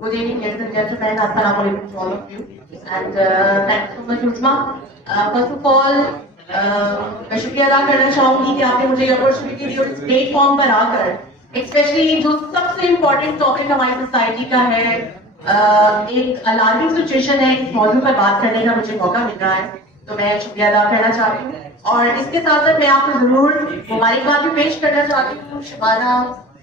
Good evening, ladies and gentlemen. Assalamu alaikum to all of you. And thanks so much, Usma. First of all, मैं शुक्रिया अदा करना चाहूँगी कि आपने मुझे अपॉर्चुनिटी दी और इस प्लेटफॉर्म पर आकर, स्पेशली जो सबसे इम्पोर्टेंट टॉपिक हमारी सोसाइटी का है, एक अलार्मिंग सिचुएशन है, इस मौजू पर बात करने का मुझे मौका मिल रहा है, तो मैं शुक्रिया अदा करना चाहती हूँ. और इसके साथ साथ मैं आपको जरूर मुबारकबाद भी पेश करना चाहती हूँ शबाना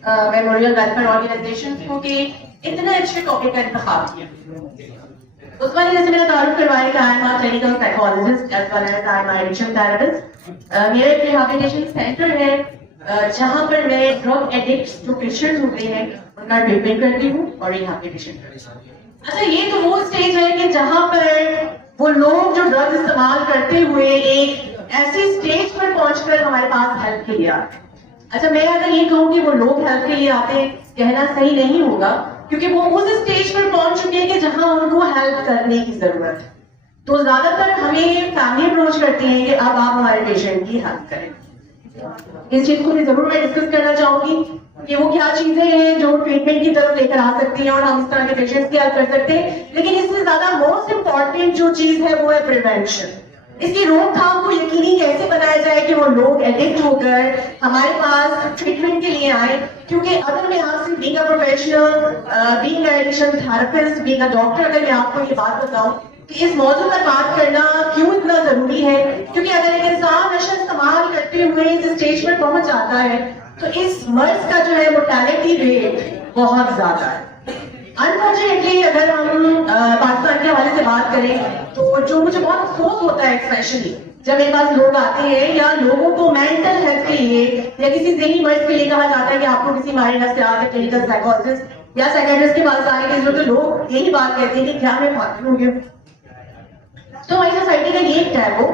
मेमोरियल वेलफेयर ऑर्गेनाइजेशन को कि इतने अच्छे टॉपिक का इंतखाब किया. उस वाले जैसे मेरा तारुफ करवाया कि I am a clinical psychologist as well as I am addiction therapist. मेरा एक रिहैबिलिटेशन सेंटर है जहां पर मैं ड्रग एडिक्ट्स जो पेशेंट्स होते हैं उनका ट्रीटमेंट करती हूँ और रिहैबिलिटेशन करती हूँ. अच्छा, ये तो वो स्टेज है कि जहां पर वो लोग जो ड्रग इस्तेमाल करते हुए एक ऐसी स्टेज पर पहुंचकर हमारे पास हेल्प के लिए आते हैं. अच्छा, मैं अगर ये कहूँ कि वो लोग हेल्प के लिए आते हैं, कहना सही नहीं होगा, क्योंकि वो उस स्टेज पर पहुंच चुके हैं कि जहां उनको हेल्प करने की जरूरत है. तो ज्यादातर हमें फैमिली अप्रोच करती है कि अब आप हमारे पेशेंट की हेल्प करें. इस चीज को भी जरूर मैं डिस्कस करना चाहूंगी कि वो क्या चीजें हैं जो ट्रीटमेंट की तरफ लेकर आ सकती हैं और हम इस तरह के पेशेंट्स की हेल्प कर सकते हैं. लेकिन इससे ज्यादा मोस्ट इम्पॉर्टेंट जो चीज है वो है प्रिवेंशन. इसकी रोकथाम को यकीनी कैसे बनाया जाए कि वो लोग एडिक्ट होकर हमारे पास ट्रीटमेंट के लिए आए. क्योंकि अगर मैं आपसे being a professional, being a addiction therapist, being a doctor, अगर मैं आपको ये बात बताऊं कि इस मौजू पर बात करना क्यों इतना जरूरी है, क्योंकि अगर एक इंसान नशा इस्तेमाल करते हुए इस स्टेज पर पहुंच जाता है तो इस मर्ज का जो है मोर्टेलिटी रेट बहुत ज्यादा है. अनफॉर्चुनेटली अगर हम पाकिस्तान के हवाले से बात करें तो जो मुझे बहुत अफसोस होता है, स्पेशली जब मेरे पास लोग आते हैं या लोगों को मेंटल हेल्थ के लिए या किसी ज़हनी मर्ज के लिए कहा जाता है कि आपको किसी माहिर नफ्सियात या क्लिनिकल साइकोलॉजिस्ट या साइकियाट्रिस्ट के पास आने की जरूरत है, लोग यही बात कहते हैं कि क्या मैं पागल हो गया. तो हमारी सोसाइटी का ये एक टैबू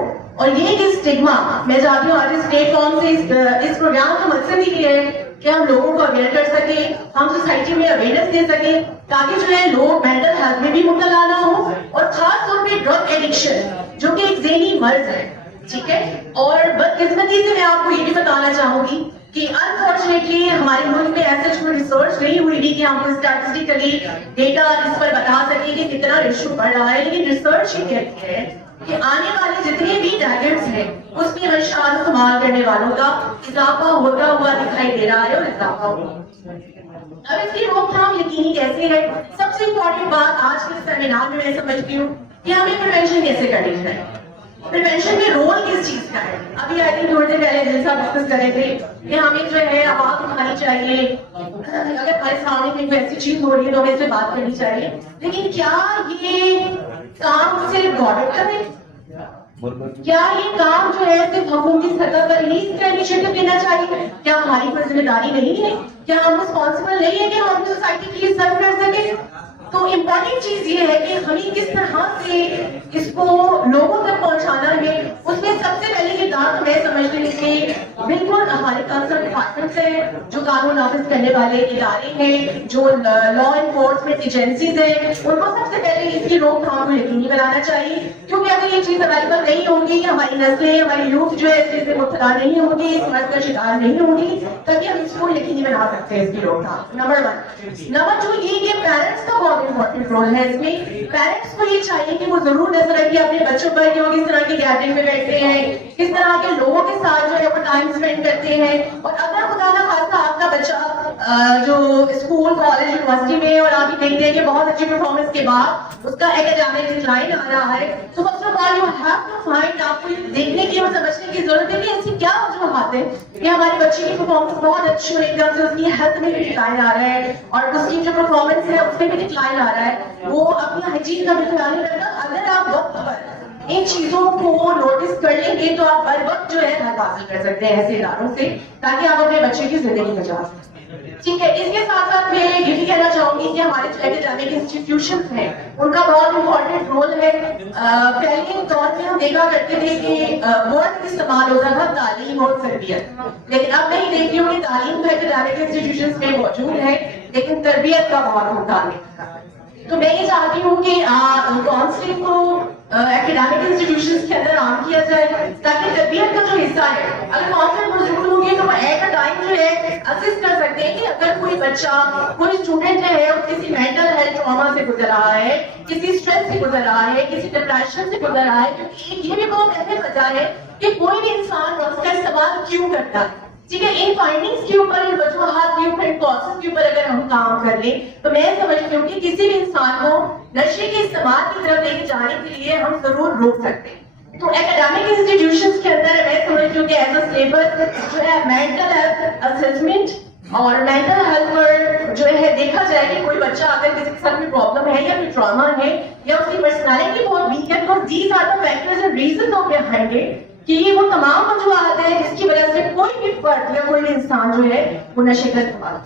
और ये एक स्टिग्मा, मैं चाहती हूँ आज इस प्लेटफॉर्म से इस प्रोग्राम का मकसद ही ये है कि हम लोगों को अवेयर कर सके, हम सोसाइटी में अवेयरनेस दे सके, ताकि जो है लोग मेंटल हेल्थ में भी मुब्तला ना हो और खास तौर पे ड्रग एडिक्शन जो कि एक ज़हनी मर्ज है, ठीक है. और बदकिस्मती से मैं आपको ये भी बताना चाहूंगी कि अनफॉर्चुनेटली हमारे मुल्क में ऐसा कोई रिसर्च नहीं हुई थी कि हमको स्टैटिस्टिकली डेटा इस पर बता सके कि कितना रेशो बढ़ रहा है. लेकिन रिसर्च ये कहती है कि आने वाले जितने भी डेकेड्स हैं उसमें नशा इस्तेमाल करने वालों का इजाफा होता हुआ दिखाई दे रहा है और इजाफा होगा. अब इसकी रोकथाम यकीनी कैसे है? सबसे इम्पोर्टेंट बात आज के सेमिनार में मैं समझती हूँ कि हमें प्रिवेंशन कैसे करनी है. प्रिवेंशन में रोल किस चीज का है? अभी आई थिंक थोड़ी देर पहले जैसा डिस्कस कर रहे थे कि हमें जो है आवाज उठानी चाहिए, अगर हमारे सामने कोई ऐसी चीज हो रही है तो हमें इस पे बात करनी चाहिए. लेकिन क्या ये काम सिर्फ गवर्नमेंट का है? क्या ये काम जो है सिर्फ हुकूमती सतह पर ही इसका इनिशिएटिव लेना चाहिए? क्या हमारी कोई जिम्मेदारी नहीं है? क्या हम रिस्पॉन्सिबल नहीं है कि हम अपनी सोसाइटी के लिए सर्व कर सके? तो इम्पोर्टेंट चीज ये है कि हमें किस तरह से इसको लोगों तक पहुंचाना है. उसमें सबसे पहले ये बात मैं समझती हूँ कि बिल्कुल हमारे कंसर्न डिपार्टमेंट्स हैं, जो कानून नाफिज करने वाले इदारे हैं, जो लॉ एनफोर्समेंट एजेंसीज हैं, उनको सबसे पहले इसकी रोकथाम को यकीनी बनाना चाहिए. क्योंकि अगर ये चीज अवेलेबल नहीं होगी, हमारी नस्लें, हमारी यूथ जो है इस चीज से मुब्तला नहीं होगी, इस मर्ज का शिकार नहीं होगी, तभी हम इसको यकीनी बना सकते हैं. इसकी रोकथाम नंबर 1. नंबर 2 ये पेरेंट्स का बहुत इम्पोर्टेंट रोल है इसमें. पेरेंट्स को ये चाहिए कि वो जरूर नजर रखें अपने बच्चों पर कि वो किस तरह की गैदरिंग में बैठते हैं, किस तरह के लोगों के साथ जो है वो टाइम स्पेंड करते हैं. और अगर खुदा ना खास्ता आपका बच्चा जो स्कूल, कॉलेज, यूनिवर्सिटी में और आप देखते हैं कि बहुत अच्छी परफॉर्मेंस के बाद उसका एकेडमिक डिक्लाइन आ रहा है, तो first of all you have to find, आपको देखने की और समझने की जरूरत है कि ऐसी क्या वजूहात है कि हमारे बच्चे की परफॉर्मेंस बहुत अच्छी हो, एकदम से उसकी हेल्थ में भी डिक्लाइन आ रहा है और उसकी जो परफॉर्मेंस है उसमें भी डिक्लाइन आ रहा है. वो अपनी हाइजीन का भी ख्याल नहीं रखता. अगर आप वक्त पर इन चीजों को नोटिस कर लेंगे तो आप हर वक्त जो है हल हासिल कर सकते हैं ऐसे इदारों से, ताकि आप अपने बच्चे की जिंदगी बचा सकें. ठीक है. इसके साथ साथ मैं ये भी कहना चाहूंगी कि हमारे जो एकेडमिक इंस्टीट्यूशंस हैं उनका बहुत इंपॉर्टेंट रोल है. पहले दौर में हम देखा करते थे कि वर्ड इस्तेमाल होता था तालीम और तरबियत, लेकिन अब मैं ये देखती हूँ कि तालीम तो एकेडमिक इंस्टीट्यूशंस में मौजूद है लेकिन तरबियत का बहुत मुद्दा है. तो मैं ये चाहती हूँ कि काउंसलिंग को एकेडमिक इंस्टीट्यूशंस के अंदर आम किया जाए, ताकि तरबियत का जो हिस्सा है, अगर काउंसलिंग मौजूद होगी तो वो एट अ टाइम जो है असिस्ट कर सकते हैं कि अगर कोई बच्चा, कोई स्टूडेंट जो है किसी मेंटल हेल्थ ट्रॉमा से गुजर रहा है, किसी स्ट्रेस से गुजर रहा है, किसी डिप्रेशन से गुजर रहा है, क्योंकि ये भी बहुत अहम वजह है कि कोई भी इंसान ड्रग्स का इस्तेमाल क्यों करता है। ठीक है, इन फाइंडिंग्स के ऊपर, इन वजूहात के ऊपर, इन कॉजेस के ऊपर अगर हम काम कर लें तो मैं समझती हूँ कि किसी भी इंसान को नशे के इस्तेमाल की तरफ लेके जाने के लिए हम जरूर रोक सकते हैं। तो एकेडमिक इंस्टीट्यूशंस के अंदर मैं समझती हूँ कि एज अ सिलेबस जो है मेंटल हेल्थ असेसमेंट और मेंटल हेल्थ पर जो है देखा जाए कि कोई बच्चा अगर किसी के साथ कोई प्रॉब्लम है या कोई ट्रॉमा है या उसकी पर्सनालिटी बहुत वीक है, because these are the factors and reason of behind it, कि ये वो तमाम वजूहात हैं जिसकी वजह से कोई भी फर्द या कोई भी इंसान जो है वो नशे का इस्तेमाल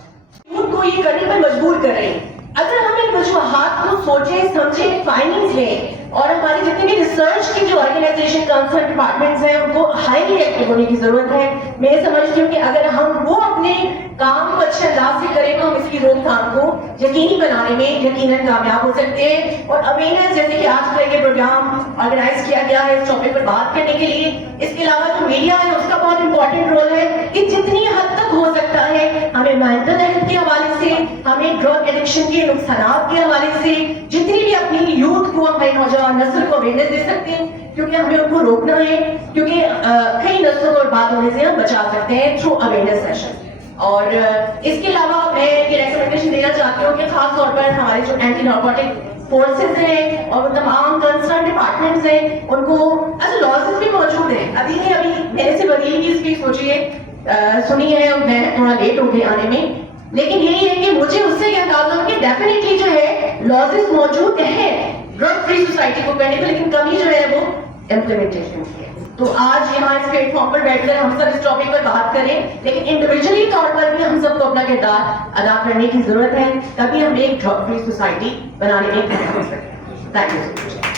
को ये करने पर मजबूर कर रहे हैं। अगर हम इन वजूहात को सोचें, समझें, फाइंडिंग्स लें और हमारी जितनी भी रिसर्च की जो ऑर्गेनाइजेशन कंसर्न डिपार्टमेंट्स हैं उनको हाईली एक्टिव होने की जरूरत है। मैं समझती हूँ कि अगर हम वो अपने काम को अच्छे अंदाज से करें तो हम इसकी रोकथाम को यकीनी बनाने में यकीनन कामयाब हो सकते हैं। और अवेयरनेस जैसे कि आज का ये प्रोग्राम ऑर्गेनाइज किया गया है इस टॉपिक पर बात करने के लिए, इसके अलावा जो मीडिया है उसका बहुत इंपॉर्टेंट रोल है कि जितनी हद तक हो सकता है हमें मेंटल हेल्थ के हवाले से, हमें ड्रग एडिक्शन के नुकसानात के हवाले से जितनी भी अपनी यूथ को, हमारे नौजवान नस्ल को अवेयरनेस दे सकते हैं, क्योंकि हमें उनको रोकना है, क्योंकि कई नस्लों को बर्बाद होने से हम बचा सकते हैं थ्रू अवेयरनेस सेशन। और इसके अलावा मैं ये रेकमेंडेशन देना चाहती हूँ कि खास तौर पर हमारे जो एंटी नार्कोटिक फोर्सेस हैं और वो तमाम कंसर्न डिपार्टमेंट्स हैं उनको अच्छा लॉजेस भी मौजूद हैं। अभी मेरे से बदील की स्पीच सोचिए सुनी है और मैं थोड़ा लेट हो गई आने में, लेकिन यही है कि मुझे उससे ये अंदाजा कि डेफिनेटली जो है लॉजेस मौजूद है ड्रग फ्री सोसाइटी को करने को, लेकिन कमी जो है वो इम्प्लीमेंटेशन की है। तो आज यहाँ इस प्लेटफॉर्म पर बैठकर हम सब इस टॉपिक पर बात करें, लेकिन इंडिविजुअली तौर पर भी हम सबको अपना किरदार अदा करने की जरूरत है, तभी हम एक ड्रग फ्री सोसाइटी बनाने में कामयाब हो सकते हैं। Thank you.